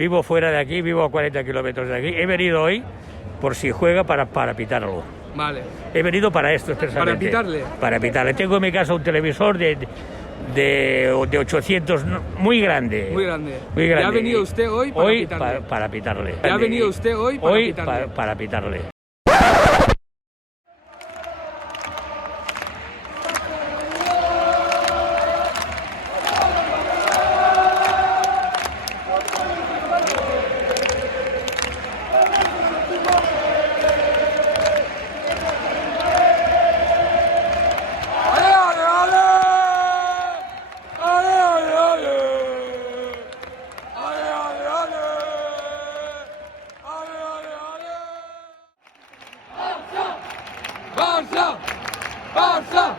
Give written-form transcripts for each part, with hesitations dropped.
Vivo fuera de aquí, vivo a 40 kilómetros de aquí. He venido hoy por si juega para pitarlo. Vale. He venido para esto expresamente. ¿Para pitarle? Para pitarle. Tengo en mi casa un televisor de 800, muy grande. Muy grande. Muy grande. ¿Ya ha venido usted hoy para pitarle? Para pitarle. ¿Ya ha venido usted hoy para pitarle? Para pitarle. ¡Barça! ¡Barça!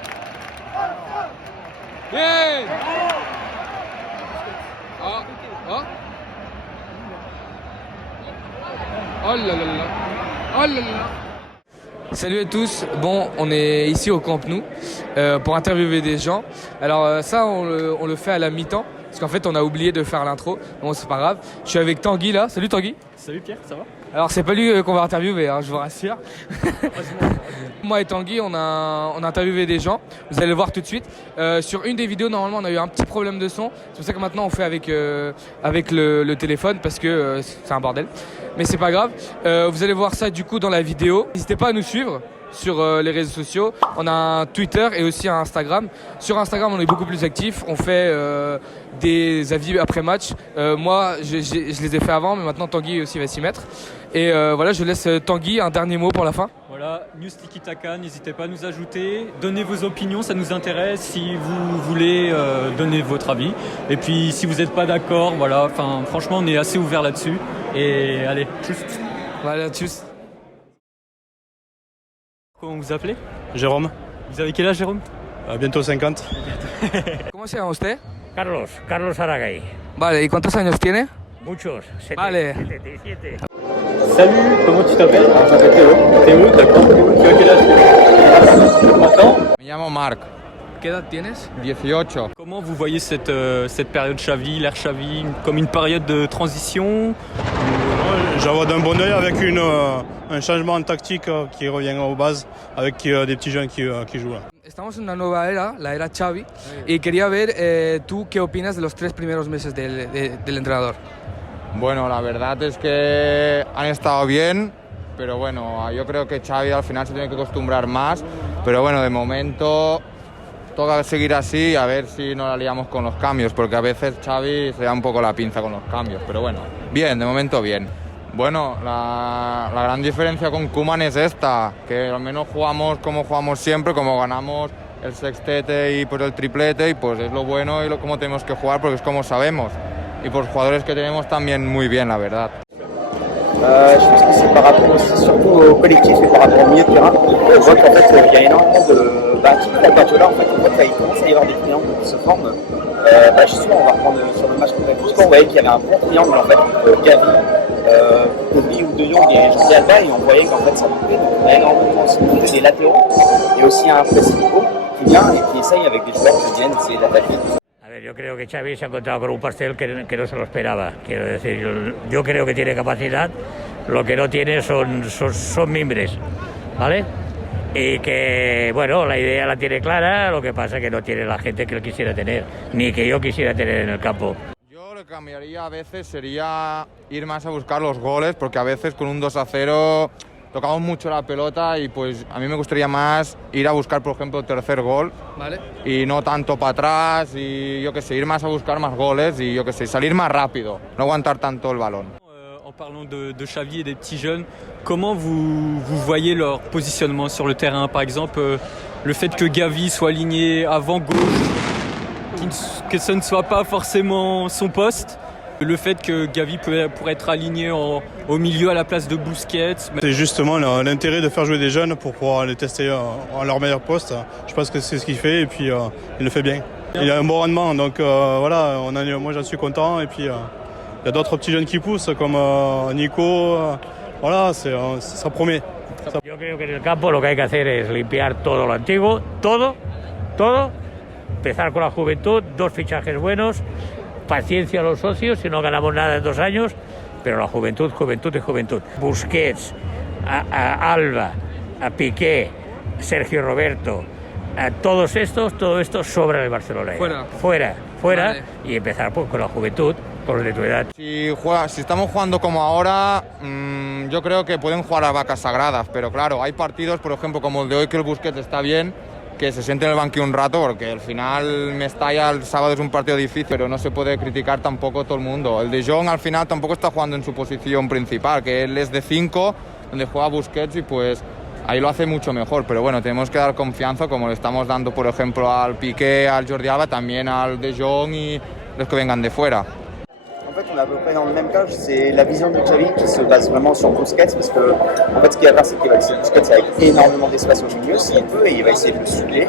¡Bien! Ah, ah. Oh là là là. Oh là là. Salut à tous, bon on est ici au Camp Nou pour interviewer des gens. Alors ça on le fait à la mi-temps parce qu'en fait on a oublié de faire l'intro. Bon c'est pas grave, je suis avec Tanguy là, salut Tanguy. Salut Pierre, ça va? Alors c'est pas lui qu'on va interviewer, hein, je vous rassure. Moi et Tanguy on a interviewé des gens, vous allez le voir tout de suite. Sur une des vidéos normalement on a eu un petit problème de son, c'est pour ça que maintenant on fait avec le téléphone parce que c'est un bordel. Mais c'est pas grave, vous allez voir ça du coup dans la vidéo. N'hésitez pas à nous suivre sur les réseaux sociaux. On a un Twitter et aussi un Instagram. Sur Instagram, on est beaucoup plus actifs. On fait des avis après match. Moi, je les ai fait avant, mais maintenant Tanguy aussi va s'y mettre. Et voilà, je laisse Tanguy un dernier mot pour la fin. Voilà, News Tiki Taka, n'hésitez pas à nous ajouter. Donnez vos opinions, ça nous intéresse si vous voulez donner votre avis. Et puis si vous n'êtes pas d'accord, voilà, franchement, on est assez ouvert là-dessus. Et allez, tchuss. Voilà, tchuss. Comment vous appelez? Jérôme. Vous avez quel âge, Jérôme? Bientôt 50. ¿Cómo se llama usted? Carlos Aragay. Vale, ¿y cuántos años tiene? Muchos. Vale. 77. Salut, comment tu t'appelles? Je m'appelle Théo. Théo, d'accord. Tu as quel âge? Maintenant? Me llamo Marc, ¿Qué edad tienes? 18. Comment vous voyez cette période Xavi, l'ère Xavi, comme une période de transition? J'en vois d'un bon oeil avec un changement tactique qui revient aux bases, avec des petits jeunes qui jouent là. Estamos en una nueva era, la era Xavi, y quería ver tú qué opinas de los 3 primeros meses del entrenador. Bueno, la verdad es que han estado bien, pero bueno, yo creo que Xavi al final se tiene que acostumbrar más, pero bueno, de momento toca seguir así a ver si no la liamos con los cambios, porque a veces Xavi se da un poco la pinza con los cambios, pero bueno, bien, de momento bien. Bueno, la gran diferencia con Koeman es esta, que al menos jugamos como jugamos siempre, como ganamos el sextete y pues el triplete, y pues es lo bueno y como tenemos que jugar porque es como sabemos. Y por los jugadores que tenemos también muy bien, la verdad. Je pense que c'est par rapport aussi surtout au collectif et par rapport au milieu de terrain. On voit qu'en fait il y a énormément de toute la Guardiola en fait on voit qu'il commence à y avoir des triangles qui se forment. Justement on va reprendre sur le match contre Cusco, on voyait qu'il y avait un bon triangle en fait entre Gavi, Kobe ou De Jong et Jordi Alba, et on voyait qu'en fait ça manquait, donc on a énormément aussi monté des latéraux et aussi un pressing haut qui vient et qui essaye avec des joueurs qui viennent essayer d'attaquer. Yo creo que Xavi se ha encontrado con un pastel que no se lo esperaba. Quiero decir, yo creo que tiene capacidad, lo que no tiene son mimbres, ¿vale? Y que, bueno, la idea la tiene clara, lo que pasa es que no tiene la gente que él quisiera tener, ni que yo quisiera tener en el campo. Yo lo que cambiaría a veces sería ir más a buscar los goles, porque a veces con un 2-0 tocamos mucho la pelota y pues a mí me gustaría más ir a buscar, por ejemplo, el tercer gol. Vale. Y no tanto para atrás y yo qué sé, ir más a buscar más goles y yo qué sé, salir más rápido, no aguantar tanto el balón. En parlant de Xavi et des petits jeunes, comment vous voyez leur positionnement sur le terrain? Par exemple, le fait que Gavi soit aligné avant-gauche, que ce ne soit pas forcément son poste. Le fait que Gavi pourrait être aligné au milieu à la place de Busquets. C'est justement l'intérêt de faire jouer des jeunes pour pouvoir les tester à leur meilleur poste. Je pense que c'est ce qu'il fait et puis il le fait bien. Il a un bon rendement, donc voilà, moi j'en suis content. Et puis il y a d'autres petits jeunes qui poussent comme Nico. Voilà, ça promet. Yo creo que en el campo lo que hay que hacer es limpiar todo lo antiguo, todo, empezar con la juventud, 2 fichajes buenos, paciencia a los socios, si no ganamos nada en 2 años, pero la juventud, juventud y juventud. Busquets, a Alba, a Piqué, Sergio Roberto, a todo esto sobra el Barcelona. Fuera. Vale. Y empezar pues, con la juventud, con los de tu edad. Si estamos jugando como ahora, yo creo que pueden jugar a vacas sagradas, pero claro, hay partidos, por ejemplo, como el de hoy, que el Busquets está bien, que se siente en el banquillo un rato, porque al final Mestalla el sábado es un partido difícil, pero no se puede criticar tampoco todo el mundo. El de Jong al final tampoco está jugando en su posición principal, que él es de 5, donde juega Busquets y pues ahí lo hace mucho mejor, pero bueno, tenemos que dar confianza como le estamos dando, por ejemplo, al Piqué, al Jordi Alba, también al De Jong y los que vengan de fuera. En fait, on est à peu près dans le même cas. C'est la vision de Xavi qui se base vraiment sur Busquets parce que, en fait, ce qu'il va faire, c'est qu'il va laisser Busquets avec énormément d'espace au milieu s'il peut et il va essayer de le suppléer.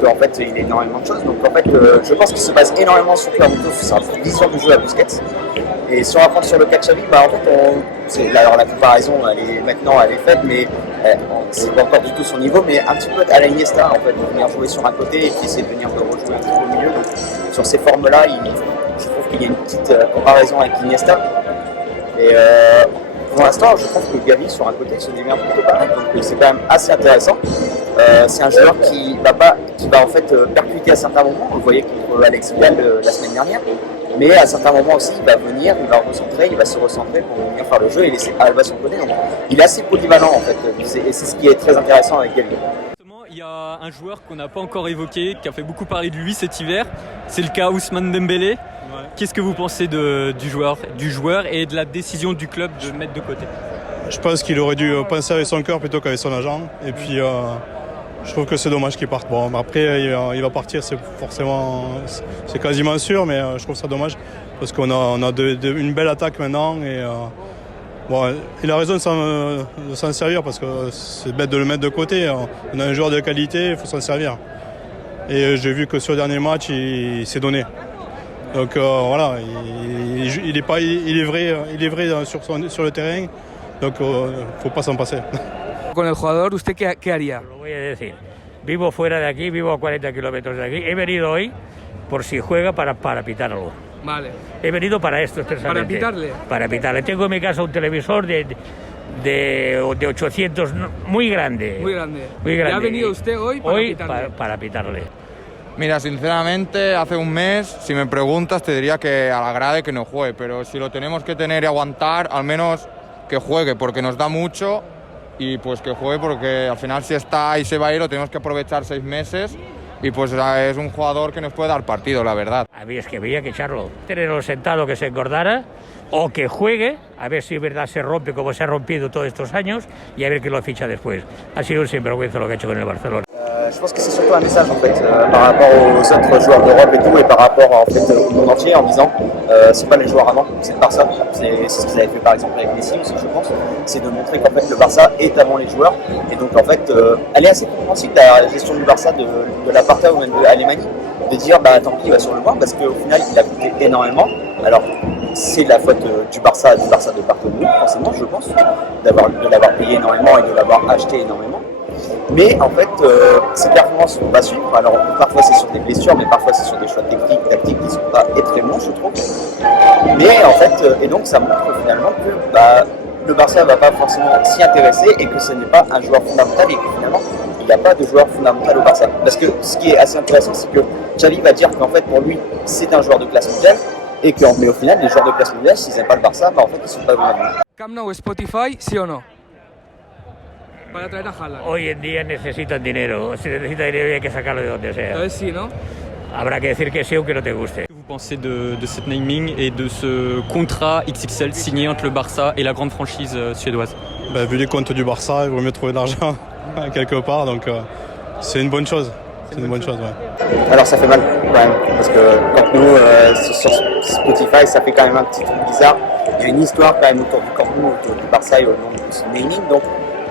Donc, en fait, il a énormément de choses. Donc, en fait, je pense qu'il se base énormément sur Ferruto, sur sa vision du jeu à Busquets. Et si on va prendre sur le cas de Xavi, bah, en fait, alors la comparaison, elle est faite, mais c'est pas encore du tout son niveau, mais un petit peu à la Iniesta, en fait, de venir jouer sur un côté et puis essayer de venir de rejouer un petit peu au milieu. Donc, sur ces formes-là, je trouve qu'il y a une petite comparaison avec Iniesta. Et pour l'instant, je trouve que Gavi, sur un côté, se démerde plutôt pas mal. Donc c'est quand même assez intéressant. C'est un joueur qui va en fait percuter à certains moments. Vous voyez contre Alex Vial la semaine dernière. Mais à certains moments aussi, il va venir, il va recentrer, il va se recentrer pour venir faire le jeu et laisser Alba sur le côté. Donc il est assez polyvalent en fait. Et c'est ce qui est très intéressant avec Gavi. Il y a un joueur qu'on n'a pas encore évoqué, qui a fait beaucoup parler de lui cet hiver. C'est le cas Ousmane Dembélé. Ouais. Qu'est-ce que vous pensez du joueur et de la décision du club de mettre de côté? Je pense qu'il aurait dû penser avec son cœur plutôt qu'avec son agent. Et puis je trouve que c'est dommage qu'il parte. Bon, après il va partir, c'est quasiment sûr, mais je trouve ça dommage parce qu'on a une belle attaque maintenant et bon, il a raison de s'en servir parce que c'est bête de le mettre de côté. On a un joueur de qualité, il faut s'en servir. Et j'ai vu que sur le dernier match, il s'est donné. Donc voilà, il est vrai sur le terrain, donc faut pas s'en passer. Con el jugador, ¿usted qué haría? Lo voy a decir. Vivo fuera de aquí, vivo a 40 kilómetros de aquí. He venido hoy por si juega para pitarlo. Vale. He venido para esto expresamente. ¿Para pitarle? Para pitarle. Tengo en mi casa un televisor de 800, muy grande. Muy grande. Muy grande. ¿Y ha venido usted hoy para pitarle? Para pitarle. Mira, sinceramente, hace un mes, si me preguntas, te diría que a la grade que no juegue, pero si lo tenemos que tener y aguantar, al menos que juegue, porque nos da mucho y pues que juegue porque al final si está y se va a ir, lo tenemos que aprovechar 6 meses y pues es un jugador que nos puede dar partido, la verdad. A mí es que había que echarlo, tenerlo sentado que se engordara o que juegue, a ver si es verdad se rompe como se ha rompido todos estos años y a ver quién lo ficha después. Ha sido un sinvergüenza lo que ha hecho con el Barcelona. Je pense que c'est surtout un message en fait par rapport aux autres joueurs d'Europe et tout et par rapport en fait au monde entier en disant c'est pas les joueurs avant, c'est le Barça. C'est ce qu'ils avaient fait par exemple avec Messi aussi je pense. C'est de montrer qu'en fait le Barça est avant les joueurs et donc en fait elle est assez compréhensible la gestion du Barça de la Porta ou même de Alemany de dire bah tant pis il va sur le banc parce qu'au final il a coûté énormément. Alors c'est de la faute du Barça de Bartomeu forcément je pense de l'avoir payé énormément et de l'avoir acheté énormément. Mais en fait, ces performances ne sont pas suivre. Alors parfois c'est sur des blessures, mais parfois c'est sur des choix techniques, tactiques qui ne sont pas très bons, je trouve. Mais en fait, et donc ça montre finalement que le Barça ne va pas forcément s'y intéresser et que ce n'est pas un joueur fondamental et que finalement il n'y a pas de joueur fondamental au Barça. Parce que ce qui est assez intéressant, c'est que Xavi va dire qu'en fait pour lui c'est un joueur de classe mondiale et mais au final les joueurs de classe mondiale s'ils n'aiment pas le Barça, en fait ils ne sont pas bons. Camp Nou, Spotify, ¿sí o no? Para traer a Haaland. Hoy en día necesitan dinero, si necesita dinero y hay que sacarlo de donde sea. Entonces sí, ¿no? Habrá que decir que sí aunque no te guste. Qu'est-ce que vous pensez de cette naming et de ce contrat XXL signé entre le Barça et la grande franchise suédoise? Vu les comptes du Barça, il vaut mieux trouver de l'argent quelque part, donc c'est une bonne chose. C'est une bonne chose, ouais. Alors ça fait mal quand même, parce que Camp Nou, sur Spotify, ça fait quand même un petit truc bizarre. Il y a une histoire quand même autour du Camp Nou, autour du Barça et au nom de ce naming, donc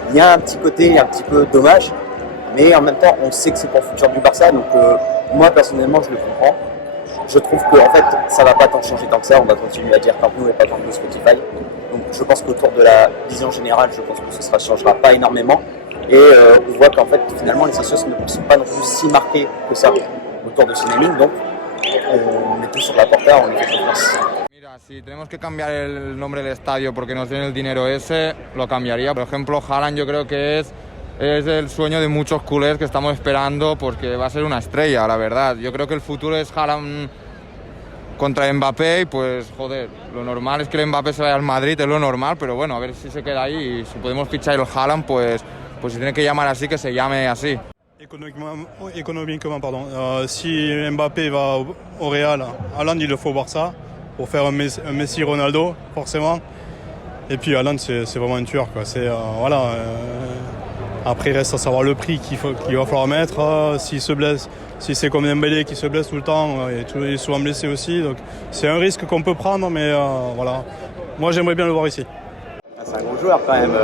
il y a un petit côté un petit peu dommage, mais en même temps on sait que c'est pour le futur du Barça, donc moi personnellement je le comprends. Je trouve que en fait ça va pas tant changer tant que ça, on va continuer à dire Camp Nou et pas Camp Nou Spotify. Donc je pense qu'autour de la vision générale, je pense que ça changera pas énormément. Et on voit qu'en fait finalement les socios ne sont pas non plus si marqués que ça autour de ce naming, donc on met tout sur la Porta, on les fait confiance. mira, si tenemos que cambiar el nombre del estadio porque nos den el dinero ese, lo cambiaría. Por ejemplo, Haaland yo creo que es el sueño de muchos culés que estamos esperando porque va a ser una estrella, la verdad. Yo creo que el futuro es Haaland contra Mbappé y pues, joder, lo normal es que el Mbappé se vaya al Madrid, es lo normal, pero bueno, a ver si se queda ahí y si podemos fichar el Haaland, pues si tiene que llamar así, que se llame así. Économiquement, pardon. Si Mbappé va au Real, Haaland il le faut au Barça pour faire un Messi Ronaldo forcément. Et puis Haaland c'est vraiment un tueur quoi. C'est voilà. Après il reste à savoir le prix qu'il va falloir mettre. S'il se blesse, si c'est comme Dembélé qui se blesse tout le temps et il est souvent blessé aussi. Donc c'est un risque qu'on peut prendre, mais voilà. Moi j'aimerais bien le voir ici. C'est un gros joueur quand même.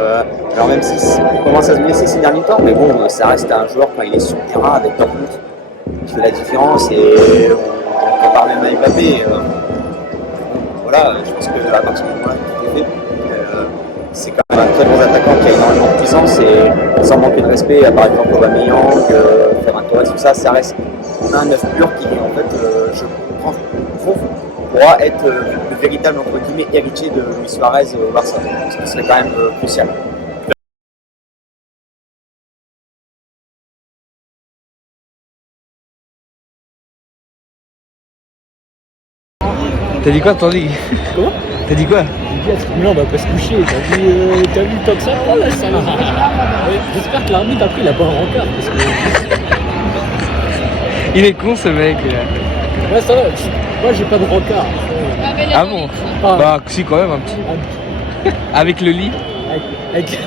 Alors même s'il commence à se blesser ces derniers temps, mais bon, ça reste un joueur quand il est sur le terrain avec Dortmund qui fait la différence et on compare même à Mbappé. Voilà, je pense qu'à partir du moment où tout est fait, c'est quand même un très gros attaquant qui a énormément de puissance et sans manquer de respect, par exemple Aubameyang, Ferran Torres, tout ça, ça reste un 9 pur qui en fait, je trouve, pourra être le véritable entre guillemets héritier de Luis Suarez au Barça, ce qui serait quand même crucial. T'as dit quoi, Tanguy? Comment? T'as dit quoi? J'ai dit à non, on va pas se coucher. T'as vu le top 5? Oh là, ça va. J'espère que l'arbitre après il a pas un rencard. Parce que... Il est con ce mec. Ouais, ça va. Moi j'ai pas de rencard. Ah bon? Bah si, quand même un petit. Avec le lit. Avec...